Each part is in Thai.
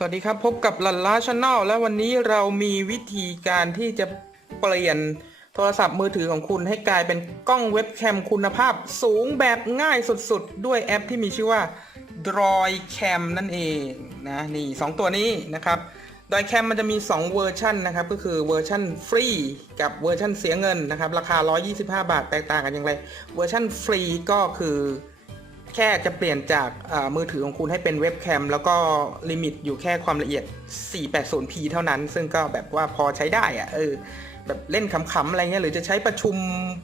สวัสดีครับ พบกับลันล่าชาแนลและวันนี้เรามีวิธีการที่จะเปลี่ยนโทรศัพท์มือถือของคุณให้กลายเป็นกล้องเว็บแคมคุณภาพสูงแบบง่ายสุดๆ ด้วยแอปที่มีชื่อว่า Droid Cam นั่นเองนะนี่สองตัวนี้นะครับ Droid Cam มันจะมี 2 เวอร์ชันนะครับ ก็คือเวอร์ชันฟรีกับเวอร์ชันเสียเงินนะครับ ราคา 125 บาทแตกต่างกันอย่างไร เวอร์ชันฟรีก็คือ แค่จะเปลี่ยนจากมือถือของคุณให้เป็นเว็บแคมแล้วก็ลิมิตอยู่แค่ความละเอียด 480p เท่านั้น ซึ่งก็แบบว่าพอใช้ได้อะเออแบบเล่นขำๆอะไรเงี้ยหรือจะใช้ประชุม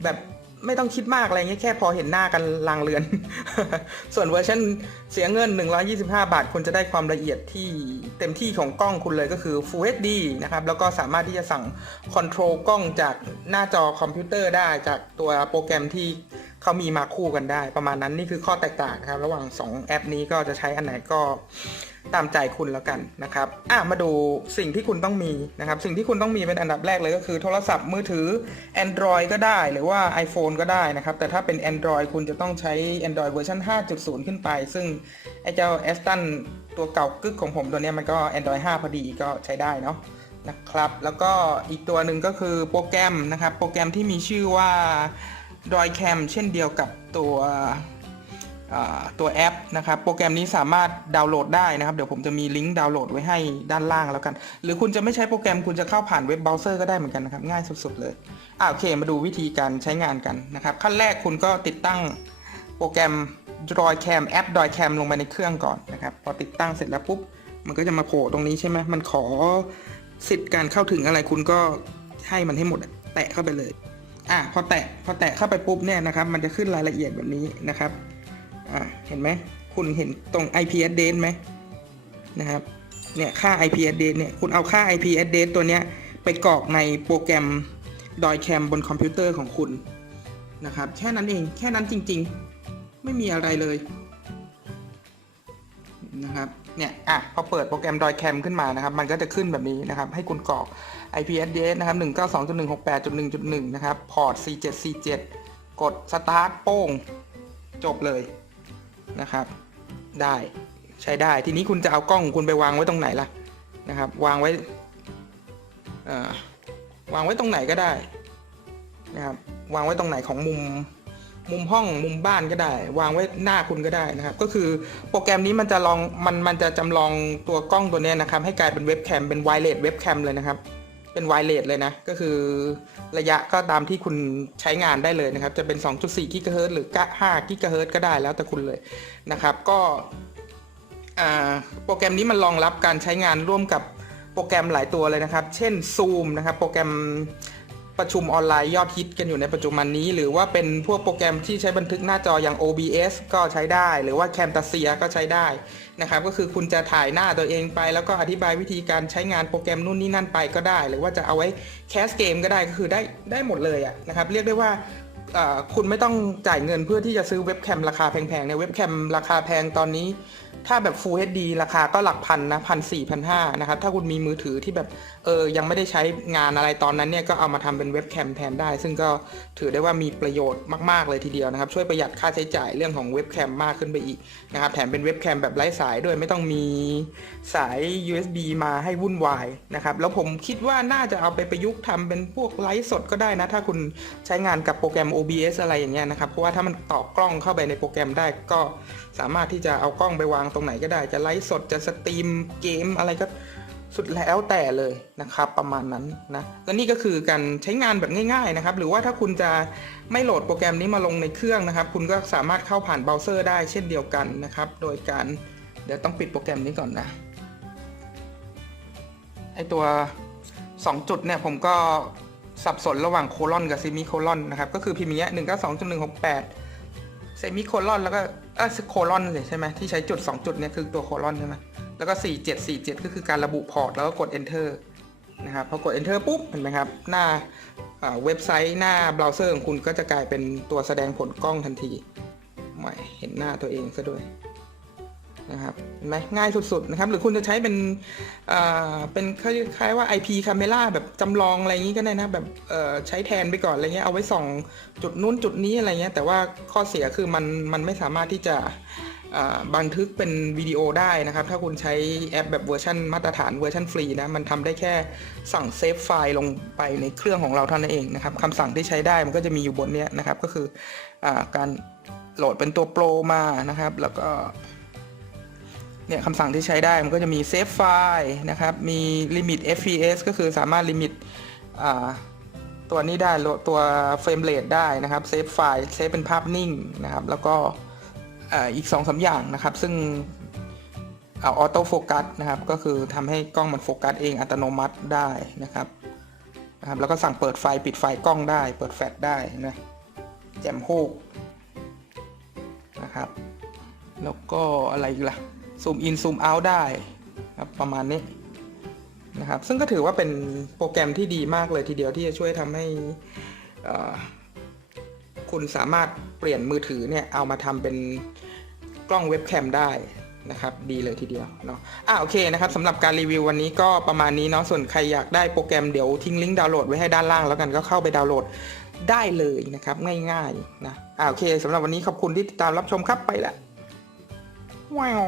แบบไม่ต้องคิดมากอะไรเงี้ยแค่พอเห็นหน้ากันลางเรือน ส่วนเวอร์ชันเสียเงิน 125 บาท คุณจะได้ความละเอียดที่เต็มที่ของกล้องคุณเลยก็คือ Full HD นะครับ แล้วก็สามารถที่จะสั่งคอนโทรลกล้องจากหน้าจอคอมพิวเตอร์ได้จากตัวโปรแกรมที่ เขามีมาคู่กันได้ ประมาณนั้นนี่คือข้อแตกต่างนะครับ ระหว่าง 2 แอปนี้ก็จะใช้อันไหนก็ตามใจคุณแล้วกันนะครับอะมาดูสิ่งที่คุณต้องมีนะครับ สิ่งที่คุณต้องมีเป็นอันดับแรกเลยก็คือโทรศัพท์มือถือ Android ก็ได้ หรือว่า iPhone ก็ได้นะครับ แต่ถ้าเป็น Android คุณจะต้องใช้ Android เวอร์ชัน5.0 ขึ้นไป ซึ่งไอ้เจ้า a s t o n ตัวเก่ากึกของผมตัวนี้มันก็ Android 5 พอดีก็ใช้ได้เนาะนะครับ แล้วก็อีกตัวหนึ่งก็คือโปรแกรมนะครับ โปรแกรมที่มีชื่อว่า Droid Cam เช่นเดียวกับตัวตัวแอปนะครับ โปรแกรมนี้สามารถดาวน์โหลดได้นะครับ เดี๋ยวผมจะมีลิงก์ดาวน์โหลดไว้ให้ด้านล่างแล้วกัน หรือคุณจะไม่ใช้โปรแกรมคุณจะเข้าผ่านเว็บเบราว์เซอร์ก็ได้เหมือนกันนะครับ ง่ายสุดๆเลยอ่าโอเค มาดูวิธีการใช้งานกันนะครับ ขั้นแรกคุณก็ติดตั้งโปรแกรม Droid Cam แอป Droid Cam ลงไปในเครื่องก่อนนะครับ พอติดตั้งเสร็จแล้วปุ๊บ มันก็จะมาโผล่ตรงนี้ใช่ไหมมันขอสิทธิ์การเข้าถึงอะไรคุณก็ให้มันให้หมดแตะเข้าไปเลย อะพอแตะพอแตะเข้าไปปุ๊บเนี่ยนะครับ มันจะขึ้นรายละเอียดแบบนี้นะครับอะเห็นไหมคุณเห็นตรง IP address ไหมนะครับเนี่ยค่า IP address เนี่ยคุณเอาค่า IP address ตัวเนี้ยไปกรอกในโปรแกรม d o i Cam บนคอมพิวเตอร์ของคุณนะครับ แค่นั้นเองแค่นั้นจริง ๆ ไม่มีอะไรเลยนะครับ เนี่ยอะพอเปิดโปรแกรม d o i Cam ขึ้นมานะครับ มันก็จะขึ้นแบบนี้นะครับ ให้คุณกรอก IP address นะครับ 192.168.1.1 นะครับ พอร์ต 4747 กด start โป้ง จบเลยนะครับ ได้ใช้ได้ ทีนี้คุณจะเอากล้องของคุณไปวางไว้ตรงไหนล่ะนะครับ วางไว้วางไว้ตรงไหนก็ได้นะครับ วางไว้ตรงไหนของมุม มุมห้องมุมบ้านก็ได้ วางไว้หน้าคุณก็ได้นะครับ ก็คือโปรแกรมนี้มันจะลองมันมันจะจำลองตัวกล้องตัวเนี้ยนะครับ ให้กลายเป็นเว็บแคมเป็นไวเลสเว็บแคมเลยนะครับ เป็นไวเลสเลยนะ ก็คือระยะก็ตามที่คุณใช้งานได้เลยนะครับ จะเป็น 2.4กิกะเฮิรตหรือ5กิกะเฮิรตก็ได้แล้วแต่คุณเลยนะครับ ก็โปรแกรมนี้มันรองรับการใช้งานร่วมกับโปรแกรมหลายตัวเลยนะครับ เช่น Zoom นะครับ โปรแกรม ประชุมออนไลน์ยอดฮิตกันอยู่ในปัจจุบันนี้ หรือว่าเป็นพวกโปรแกรมที่ใช้บันทึกหน้าจออย่าง OBS ก็ใช้ได้ หรือว่า Camtasia ก็ใช้ได้นะครับก็คือคุณจะถ่ายหน้าตัวเองไป แล้วก็อธิบายวิธีการใช้งานโปรแกรมนู่นนี่นั่นไปก็ได้ หรือว่าจะเอาไว้แคสเกมก็ได้ก็คือได้ได้หมดเลยอะนะครับเรียกได้ว่าคุณไม่ต้องจ่ายเงินเพื่อที่จะซื้อเว็บแคมราคาแพงๆในเว็บแคมราคาแพงตอนนี้ ถ้าแบบ Full HD ราคาก็หลักพันนะพันสี่พันห้านะครับ ถ้าคุณมีมือถือที่แบบเออยังไม่ได้ใช้งานอะไรตอนนั้นเนี่ยก็เอามาทำเป็นเว็บแคมแทนได้ ซึ่งก็ถือได้ว่ามีประโยชน์มาก ๆ เลยทีเดียวนะครับ ช่วยประหยัดค่าใช้จ่ายเรื่องของเว็บแคมมากขึ้นไปอีกนะครับ แถมเป็นเว็บแคมแบบไร้สายด้วยไม่ต้องมีสาย USB มาให้วุ่นวายนะครับ แล้วผมคิดว่าน่าจะเอาไปประยุกต์ทำเป็นพวกไลฟ์สดก็ได้นะ ถ้าคุณใช้งานกับโปรแกรม OBS อะไรอย่างเงี้ยนะครับ เพราะว่าถ้ามันต่อกล้องเข้าไปในโปรแกรมได้ก็สามารถที่จะเอากล้องไปวางตรงไหนก็ได้จะไลฟ์สดจะสตรีมเกมอะไรก็สุดแล้วแต่เลยนะครับประมาณนั้นนะและนี่ก็คือการใช้งานแบบง่าย ๆนะครับ หรือว่าถ้าคุณจะไม่โหลดโปรแกรมนี้มาลงในเครื่องนะครับ คุณก็สามารถเข้าผ่านเบราว์เซอร์ได้เช่นเดียวกันนะครับ โดยการเดี๋ยวต้องปิดโปรแกรมนี้ก่อนนะไอตัว 2 จุดเนี่ยผมก็สับสนระหว่างโคลอนกับเซมิโคลอนนะครับ ก็คือพิมพ์เงี้ยหนึ่งเก้าสองจุดหนึ่งหกแปด เซมิโคลอนแล้วก็เออโคลอนเลยใช่ไหมที่ใช้จุด 2 จุดเนี่ยคือตัวโคลอนใช่ไหมแล้วก็ 4747 ก็คือการระบุพอร์ตแล้วก็กด enter นะครับพอกด enter ปุ๊บเห็นไหมครับ หน้าอ่าเว็บไซต์หน้าเบราว์เซอร์ของคุณก็จะกลายเป็นตัวแสดงผลกล้องทันทีไม่เห็นหน้าตัวเองซะด้วย นะครับเห็นไหมง่ายสุดๆนะครับ หรือคุณจะใช้เป็นเอ่อเป็นคล้ายๆว่า IP camera แบบจำลองอะไรอย่างนี้ก็ได้นะ แบบเอ่อใช้แทนไปก่อนอะไรเงี้ยเอาไว้ส่องจุดนู้นจุดนี้อะไรเงี้ย แต่ว่าข้อเสียคือมันมันไม่สามารถที่จะบันทึกเป็นวิดีโอได้นะครับ ถ้าคุณใช้แอปแบบเวอร์ชันมาตรฐานเวอร์ชันฟรีนะ มันทำได้แค่สั่งเซฟไฟล์ลงไปในเครื่องของเราเท่านั้นเองนะครับคำสั่งที่ใช้ได้มันก็จะมีอยู่บนนี้นะครับ ก็คืออการโหลดเป็นตัวโปรมานะครับ แล้วก็ เนี่ยคำสั่งที่ใช้ได้มันก็จะมีเซฟไฟล์นะครับ มีลิมิต fps ก็คือสามารถลิมิตตัวนี้ได้ตัวเฟรมเรทได้นะครับเซฟไฟล์เซฟเป็นภาพนิ่งนะครับ แล้วก็อีก2อสาอย่างนะครับ ซึ่งเอาออโต้โฟกัสนะครับ ก็คือทำให้กล้องมันโฟกัสเองอัตโนมัติได้นะครับนะครับ แล้วก็สั่งเปิดไฟปิดไฟกล้องได้ เปิดแฟลชได้นะแจมโฮกนะครับ แล้วก็อะไรอีกล่ะ ซูมอินซูมเอาท์ได้ครับประมาณนี้นะครับ ซึ่งก็ถือว่าเป็นโปรแกรมที่ดีมากเลยทีเดียวที่จะช่วยทำให้คุณสามารถเปลี่ยนมือถือเนี่ยเอามาทำเป็นกล้องเว็บแคมได้นะครับดีเลยทีเดียวเนาะอ่าโอเคนะครับสำหรับการรีวิววันนี้ก็ประมาณนี้เนาะส่วนใครอยากได้โปรแกรมเดี๋ยวทิ้งลิงก์ดาวน์โหลดไว้ให้ด้านล่างแล้วกันก็เข้าไปดาวน์โหลดได้เลยนะครับง่ายๆนะอ่าโอเคสำหรับวันนี้ขอบคุณที่ติดตามรับชมครับไปละ ว้าว